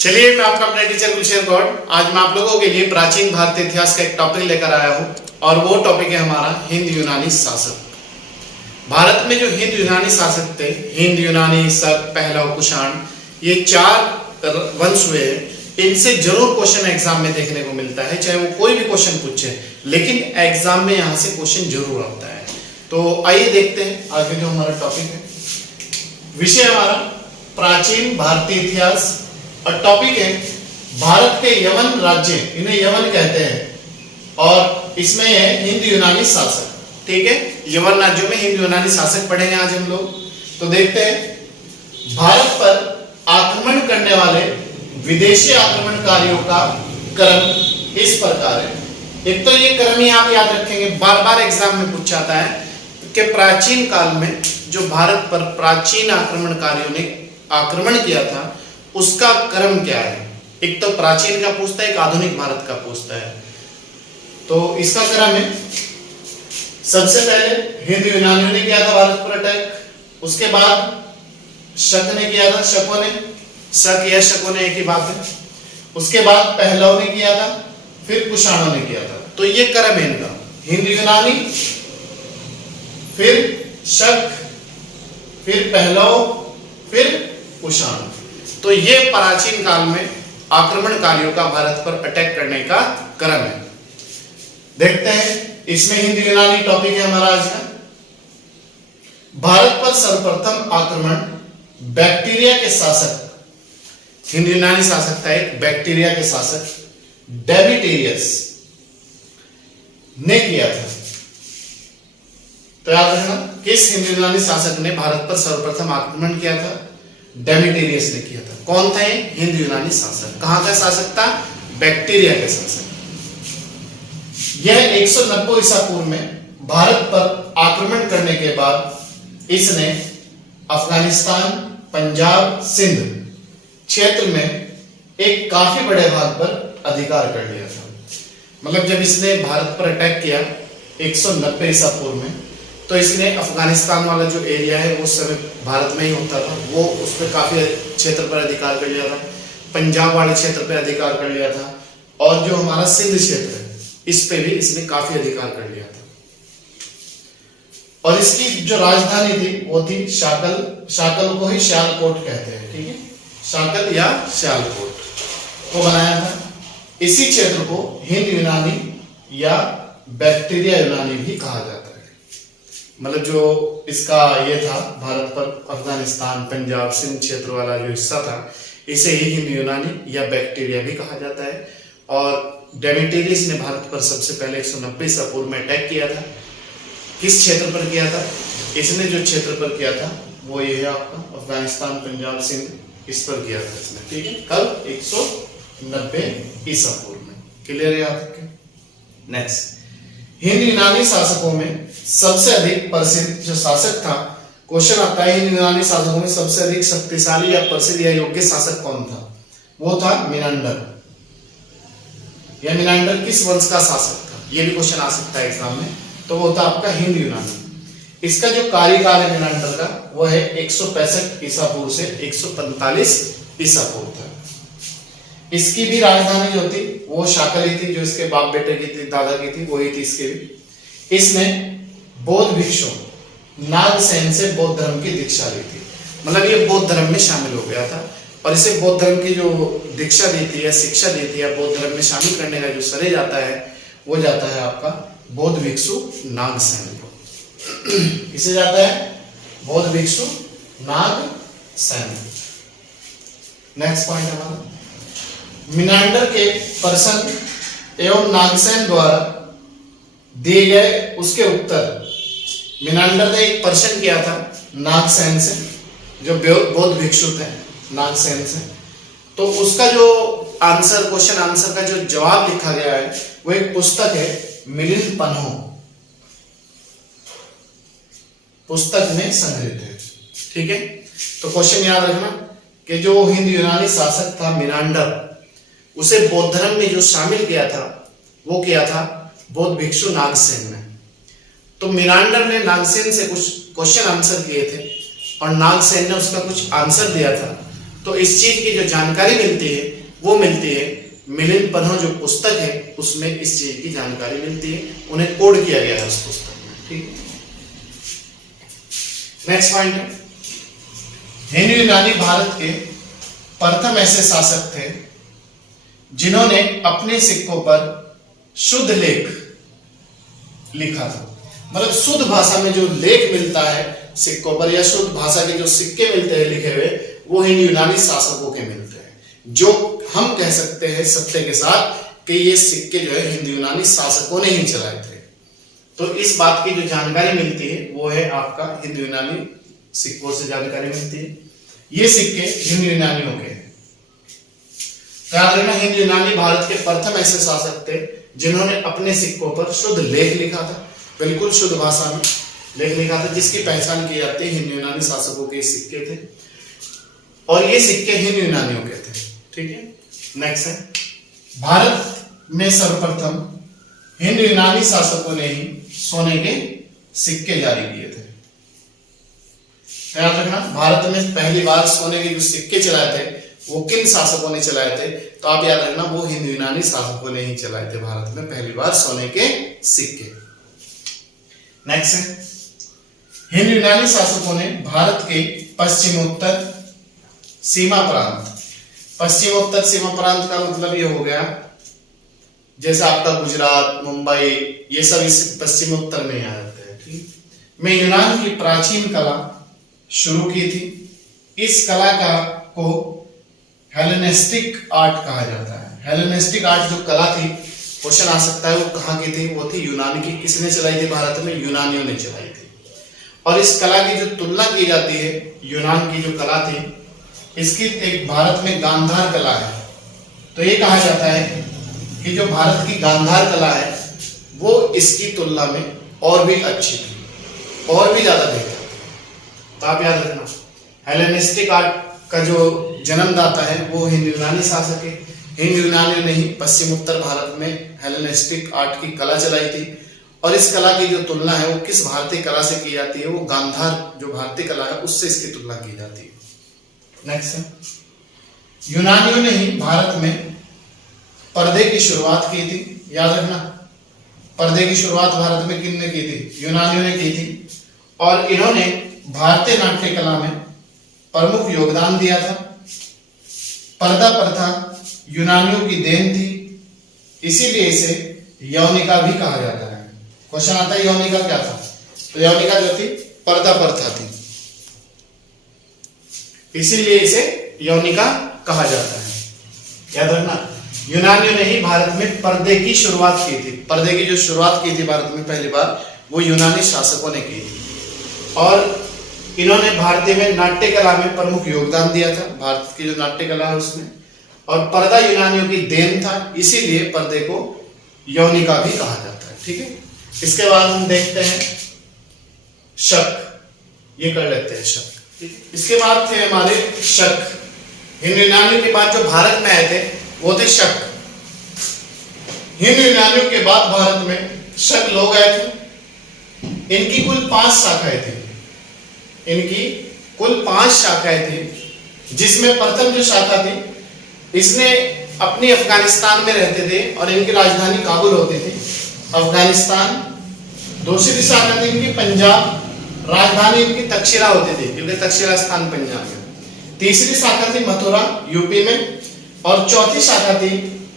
चलिए, मैं आपका अपना टीचर गुलशेर गौड़। आज मैं आप लोगों के लिए प्राचीन भारतीय इतिहास का एक टॉपिक लेकर आया हूं और वो टॉपिक है हमारा हिंद यूनानी शासक। भारत में जो हिंद यूनानी शासक थे, हिंद, यूनानी, शक, पहलव, कुषाण, ये चार वंश हुए हैं। इनसे जरूर क्वेश्चन एग्जाम में देखने को मिलता है, चाहे वो कोई भी क्वेश्चन पूछे, लेकिन एग्जाम में यहाँ से क्वेश्चन जरूर आता है। तो आइए देखते हैं आगे जो हमारा टॉपिक है। विषय हमारा प्राचीन भारतीय इतिहास और टॉपिक है भारत के यवन राज्य, इन्हें यवन कहते हैं, और इसमें है हिंद यूनानी शासक। ठीक है, यवन राज्यों में हिंद यूनानी शासक पढ़ेंगे आज हम लोग। तो देखते हैं भारत पर आक्रमण करने वाले विदेशी आक्रमणकारियों का क्रम इस प्रकार है। एक तो ये क्रम ही आप याद रखेंगे, बार बार एग्जाम में पूछा जाता है कि प्राचीन काल में जो भारत पर प्राचीन आक्रमणकारियों ने आक्रमण किया था उसका क्रम क्या है। एक तो प्राचीन का पूछता है, एक आधुनिक भारत का पूछता है। तो इसका क्रम है, सबसे पहले हिंद यूनानियों ने किया था भारत पर अटैक, उसके बाद शक ने किया था, शकों ने, शक या शकों ने एक ही बात है। उसके बाद पहलव ने किया था, फिर कुषाणों ने किया था। तो ये क्रम है इनका, हिंद यूनानी, फिर शक, फिर पहलव, फिर कुषाण। तो ये प्राचीन काल में आक्रमणकारियों का भारत पर अटैक करने का क्रम है। देखते हैं, इसमें हिंद यूनानी टॉपिक है हमारा आज का। भारत पर सर्वप्रथम आक्रमण बैक्टीरिया के शासक, हिंद यूनानी शासक था एक, बैक्टीरिया के शासक डेमेट्रियस ने किया था। तो याद रखना, किस हिंद यूनानी शासक ने भारत पर सर्वप्रथम आक्रमण किया था? डेमेट्रियस ने किया था। कौन था ये? हिंद यूनानी शासक। कहां का शासक था? बैक्टीरिया के शासक। यह 190 ईसा पूर्व में भारत पर आक्रमण करने के बाद इसने अफगानिस्तान, पंजाब, सिंध क्षेत्र में एक काफी बड़े भाग पर अधिकार कर लिया था। मतलब जब इसने भारत पर अटैक किया 190 ईसा पूर्व में, तो इसने अफगानिस्तान वाला जो एरिया है वो सब भारत में ही होता था, वो उस पर काफी क्षेत्र पर अधिकार कर लिया था। पंजाब वाले क्षेत्र पर अधिकार कर लिया था, और जो हमारा सिंध क्षेत्र है इस पे भी इसने काफी अधिकार कर लिया था। और इसकी जो राजधानी थी वो थी शाकल, शाकल को ही सियालकोट कहते हैं। ठीक है, शाकल या सियालकोट को बनाया था। इसी क्षेत्र को हिंद यूनानी या बैक्टीरिया यूनानी भी कहा जाता है। मतलब जो इसका ये था, भारत पर अफगानिस्तान, पंजाब, सिंध क्षेत्र वाला जो हिस्सा था, इसे ही हिंद यूनानी या बैक्टीरिया भी कहा जाता है। और डेमेट्रियस ने भारत पर सबसे पहले 190 ईसा पूर्व में अटैक किया था। किस क्षेत्र पर किया था? इसने जो क्षेत्र पर किया था वो ये है आपका अफगानिस्तान, पंजाब, सिंध, इस पर किया था इसने। ठीक है, कब? 190 ईसा पूर्व में। क्लियर है याद रखें। नेक्स्ट, हिंद यूनानी शासकों में सबसे अधिक प्रसिद्ध जो शासक था, क्वेश्चन आता है हिंद यूनानी शासकों में सबसे अधिक शक्तिशाली या प्रसिद्ध या योग्य शासक कौन था? वो था मिनांडर। या मिनांडर किस वंश का शासक था? ये भी क्वेश्चन आ सकता है एग्जाम में। तो वो था आपका हिंद यूनानी। इसका जो कार्यकाल है मिनांडर का वो है 165 ईसा पूर्व से 145 ईसा पूर्व था। इसकी भी राजधानी जो थी वो शाकल ही थी, जो इसके बाप बेटे की थी, दादा की थी, वही थी इसके भी। इसने बौद्ध भिक्षु नागसेन से बौद्ध धर्म की दीक्षा ली थी। मतलब ये बौद्ध धर्म में शामिल हो गया था, और इसे बौद्ध धर्म की जो दीक्षा दी थी या शिक्षा दी थी या बौद्ध धर्म में शामिल करने का जो श्रेय जाता है वो जाता है आपका बौद्ध भिक्षु नागसेन को। किसे जाता है? बौद्ध भिक्षु नागसेन। नेक्स्ट पॉइंट हमारा, मिनांडर के प्रश्न एवं नागसेन द्वारा दिए गए उसके उत्तर। मिनांडर ने एक प्रश्न किया था नागसेन से, जो बौद्ध भिक्षु थे, नागसेन से। तो उसका जो आंसर, क्वेश्चन आंसर का जो जवाब लिखा गया है वो एक पुस्तक है, मिलिंद पन्हो पुस्तक में संग्रहित है। ठीक है, तो क्वेश्चन याद रखना कि जो हिंद यूनानी शासक था मिनांडर, उसे बौद्ध धर्म में जो शामिल किया था वो किया था बौद्ध भिक्षु नागसेन ने। तो मिनांडर ने नागसेन से कुछ क्वेश्चन आंसर किए थे और नागसेन ने उसका कुछ आंसर दिया था, तो इस चीज की जो जानकारी मिलती है वो मिलती है मिलिंद पन्हा जो पुस्तक है उसमें इस चीज की जानकारी मिलती है, उन्हें कोड किया गया है उस पुस्तक में। ठीक, नेक्स्ट पॉइंट है हिंदू यूनानी भारत के प्रथम ऐसे शासक थे जिन्होंने अपने सिक्कों पर शुद्ध लेख लिखा था। मतलब शुद्ध भाषा में जो लेख मिलता है सिक्कों पर या शुद्ध भाषा के जो सिक्के मिलते हैं लिखे हुए वो हिंदू यूनानी शासकों के मिलते हैं, जो हम कह सकते हैं सत्य के साथ कि ये सिक्के जो है हिंदू यूनानी शासकों ने ही चलाए थे। तो इस बात की जो जानकारी मिलती है वो है आपका हिंदू यूनानी सिक्कों से जानकारी मिलती है। ये सिक्के हिंदू यूनानियों के हैं। याद रखना हिंदू यूनानी भारत के प्रथम ऐसे शासक थे जिन्होंने अपने सिक्कों पर शुद्ध लेख लिखा था, बिल्कुल शुद्ध भाषा में लेख लिखा था, जिसकी पहचान की जाती है हिंदू यूनानी शासकों के सिक्के थे और ये सिक्के हिंदू यूनानियों के थे। ठीक है, नेक्स्ट है भारत में सर्वप्रथम हिंदू यूनानी शासकों ने ही सोने के सिक्के जारी किए थे। याद रखना भारत में पहली बार सोने के जो सिक्के चलाए थे वो किन शासकों ने चलाए थे, तो आप याद रखना वो हिंदू यूनानी शासकों ने ही चलाए थे भारत में पहली बार सोने के सिक्के। नेक्स्ट है हिंदू यूनानी शासकों ने भारत के पश्चिमोत्तर सीमा प्रांत, पश्चिमोत्तर सीमा प्रांत का मतलब ये हो गया जैसे आपका गुजरात, मुंबई, ये सब इस पश्चिमोत्तर में आ जाते हैं। ठीक, में यूनान की प्राचीन कला शुरू की थी। इस कला का को हेलेनिस्टिक आर्ट कहा जाता है। हेलेनिस्टिक आर्ट जो कला थी, क्वेश्चन आ सकता है वो कहाँ की थी, वो थी यूनान की। किसने चलाई थी भारत में? यूनानियों ने चलाई थी। और इस कला की जो तुलना की जाती है यूनान की जो कला थी इसकी एक भारत में गांधार कला है। तो ये कहा जाता है कि जो भारत की गांधार कला है वो इसकी तुलना में और भी अच्छी थी, और भी ज्यादा बेहतर थी। तो आप याद रखना हेलेनिस्टिक आर्ट का जो जन्मदाता है वो हिंदू यूनानी शासक है। हिंदू यूनानियों ने ही पश्चिम उत्तर भारत में हेलेनिस्टिक आर्ट की कला चलाई थी और इस कला की जो तुलना है वो किस भारतीय कला से की जाती है, वो गांधार जो भारतीय कला है उससे इसकी तुलना की जाती है। नेक्स्ट है यूनानियों ने ही भारत में पर्दे की शुरुआत की थी। याद रखना पर्दे की शुरुआत भारत में किसने की थी? यूनानियों ने की थी। और इन्होंने भारतीय नाट्य कला में प्रमुख योगदान दिया था। पर्दा प्रथा यूनानियों की देन थी, इसीलिए इसे यौनिका भी कहा जाता है। क्वेश्चन आता है यौनिका क्या था? तो यौनिका जो थी पर्दा प्रथा थी, इसीलिए इसे यौनिका कहा जाता है। याद रखना यूनानियों ने ही भारत में पर्दे की शुरुआत की थी। पर्दे की जो शुरुआत की थी भारत में पहली बार वो यूनानी शासकों ने की थी और इन्होंने भारतीय में नाट्य कला में प्रमुख योगदान दिया था, भारत की जो नाट्य कला है उसमें। और पर्दा यूनानियों की देन था, इसीलिए पर्दे को यौनिका भी कहा जाता है। ठीक है, इसके बाद हम देखते हैं शक, ये कर लेते हैं शक। इसके बाद थे हमारे शक। हिंदू यूनानियों के बाद जो भारत में आए थे वो थे शक। हिंदू यूनानियों के बाद भारत में शक लोग आए थे। इनकी कुल 5 शाखाएं थी। इनकी कुल 5 शाखाएं थी, जिसमें प्रथम जो शाखा थी इसने अपनी अफगानिस्तान में रहते थे और इनकी राजधानी काबुल होती थी, अफगानिस्तान। दूसरी शाखा थी इनकी पंजाब, राजधानी इनकी तक्षशिला होती थी क्योंकि तक्षशिला स्थान पंजाब में। तीसरी शाखा थी मथुरा यूपी में और चौथी शाखा थी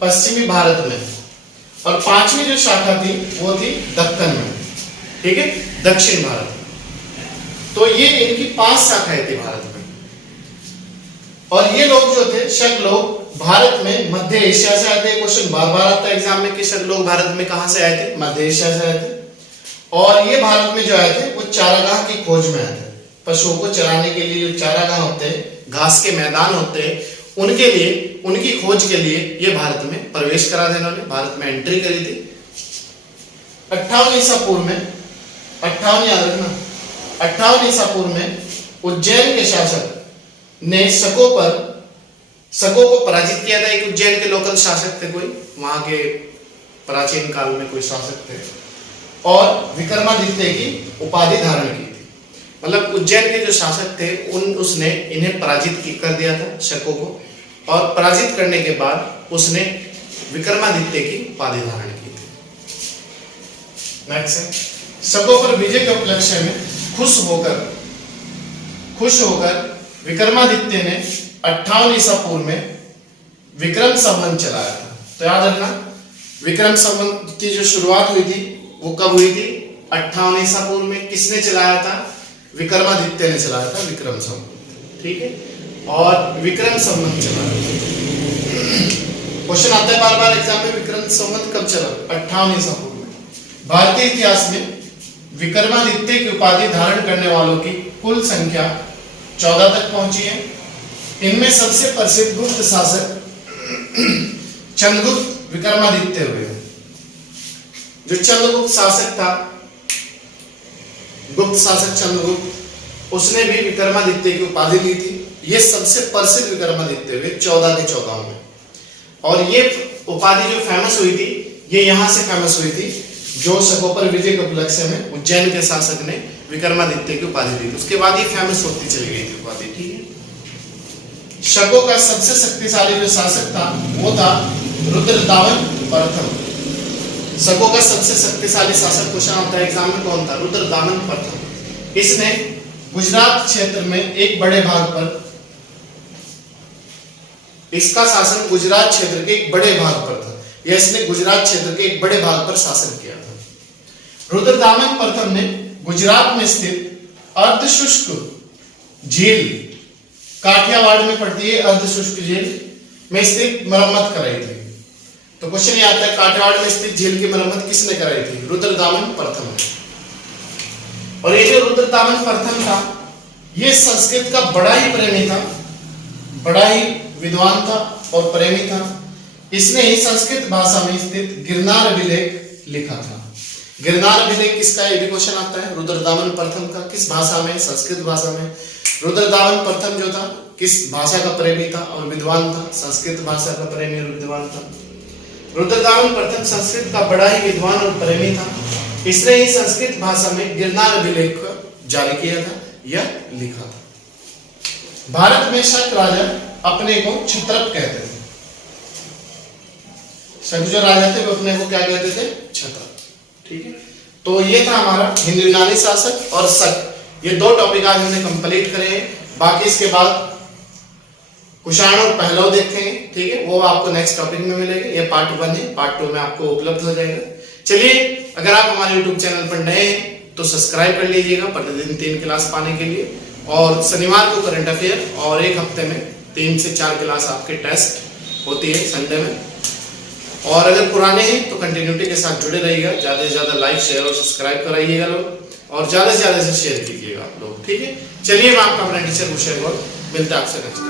पश्चिमी भारत में और 5वीं जो शाखा थी वो थी दक्कन में। ठीक है, दक्षिण भारत में। तो ये इनकी 5 शाखाएं थी भारत में। और ये लोग जो थे शक लोग भारत में मध्य एशिया से आए थे। क्वेश्चन बार बार आता है एग्जाम में कि शक लोग भारत में कहां से आए थे? मध्य एशिया से आए थे। और ये भारत में जो आए थे वो चारागाह की खोज में आए थे। पशुओं को चराने के लिए जो चारागाह होते हैं, घास के मैदान होते हैं, उनके लिए, उनकी खोज के लिए ये भारत में प्रवेश करा था। इन्होंने भारत में एंट्री करी थी 58 ईसा पूर्व में। 58 याद रखना 58 ईसा पूर्व में उज्जैन के शासक ने शकों को पराजित किया था। एक उज्जैन के लोकल शासक थे, कोई वहां के प्राचीन काल में कोई शासक थे और विक्रमादित्य की उपाधि धारण की थी। मतलब उज्जैन के जो शासक थे उसने इन्हें पराजित कर दिया था, शकों को, और पराजित करने के बाद उसने विक्रमादित्य की उपाधि धारण की थी। नेक्स्ट, शकों पर विजय के उपलक्ष्य में खुश होकर विक्रमादित्य ने 58 ईसा पूर्व में विक्रम संवत चलाया था। तो याद रखना, विक्रम संवत की जो शुरुआत हुई थी वो कब हुई थी? 58 ईसा पूर्व में। किसने चलाया था? विक्रमादित्य ने चलाया था विक्रम संवत। ठीक है, और विक्रम संवत चलाया। क्वेश्चन आता है बार बार एग्जाम में, विक्रम संवत कब चला? 58 ईसा पूर्व में। भारतीय इतिहास में विक्रमादित्य की उपाधि धारण करने वालों की कुल संख्या 14 तक पहुंची है। इनमें सबसे प्रसिद्ध गुप्त शासक चंद्रगुप्त विक्रमादित्य हुए। जो चंद्रगुप्त शासक था, गुप्त शासक चंद्रगुप्त, उसने भी विक्रमादित्य की उपाधि ली थी। ये सबसे प्रसिद्ध विक्रमादित्य हुए 14 के 14 में। और ये उपाधि जो फेमस हुई थी, ये यहां से फेमस हुई थी, जो शकों पर विजय के उपलक्ष्य में उज्जैन के शासक ने विक्रमादित्य की उपाधि दी। उसके बाद ये फेमस होती चली गई थी उपाधि। ठीक है, शकों का सबसे शक्तिशाली जो शासक था वो था रुद्रदामन प्रथम। शकों का सबसे शक्तिशाली शासक क्वेश्चन आता है एग्जाम में, कौन था? रुद्रदामन प्रथम। इसने गुजरात क्षेत्र में एक बड़े भाग पर, इसका शासन गुजरात क्षेत्र के एक बड़े भाग पर था, या इसने गुजरात क्षेत्र के एक बड़े भाग पर शासन किया था। रुद्रदामन प्रथम ने गुजरात में स्थित अर्धशुष्क झील, काठियावाड़ में पड़ती है अर्धशुष्क झील, में स्थित मरम्मत कराई थी। तो क्वेश्चन ये आता है, काठियावाड़ में स्थित झील की मरम्मत किसने कराई थी? रुद्रदामन प्रथम ने। और ये जो रुद्रदामन प्रथम था, ये संस्कृत का बड़ा ही प्रेमी था, बड़ा ही विद्वान था और प्रेमी था। इसने ही संस्कृत भाषा में स्थित गिरनार अभिलेख लिखा था। गिरनार अभिलेख किसका है? ये भी क्वेश्चन आता है। रुद्रदामन प्रथम का। किस भाषा में? संस्कृत भाषा में। रुद्रदामन प्रथम जो था, किस भाषा का प्रेमी था और विद्वान था? संस्कृत भाषा का प्रेमी और विद्वान था। रुद्रदामन प्रथम संस्कृत का बड़ा ही विद्वान और प्रेमी था। इसने ही संस्कृत भाषा में गिरनार अभिलेख जारी किया था या लिखा था। भारत में शक राजा अपने को क्षत्रप कहते थे। शक जो राजा थे वो अपने को क्या कहते थे? क्षत्रप। ठीक है, तो ये था हमारा हिंदू यूनानी शासक और शक। ये दो टॉपिक आज हमने कंप्लीट करे हैं। बाकी इसके बाद कुषाण और पहलव देखेंगे। ठीक है, वो आपको नेक्स्ट टॉपिक में मिलेंगे। ये पार्ट 1 है, पार्ट 2 में आपको उपलब्ध हो जाएगा। चलिए, अगर आप हमारे यूट्यूब चैनल पर नए हैं तो सब्सक्राइब कर लीजिएगा प्रतिदिन 3 क्लास पाने के लिए। और शनिवार को करंट अफेयर और एक हफ्ते में 3 से 4 क्लास आपके टेस्ट होती है संडे में। और अगर पुराने हैं तो कंटिन्यूटी के साथ जुड़े रहिएगा। ज्यादा से ज्यादा लाइक, शेयर और सब्सक्राइब कराइएगा लोग, और ज्यादा से ज्यादा से शेयर कीजिएगा आप लोग। ठीक है, चलिए, मैं आपका अपना टीचर कुशल गौर, मिलता है आपसे नेक्स्ट।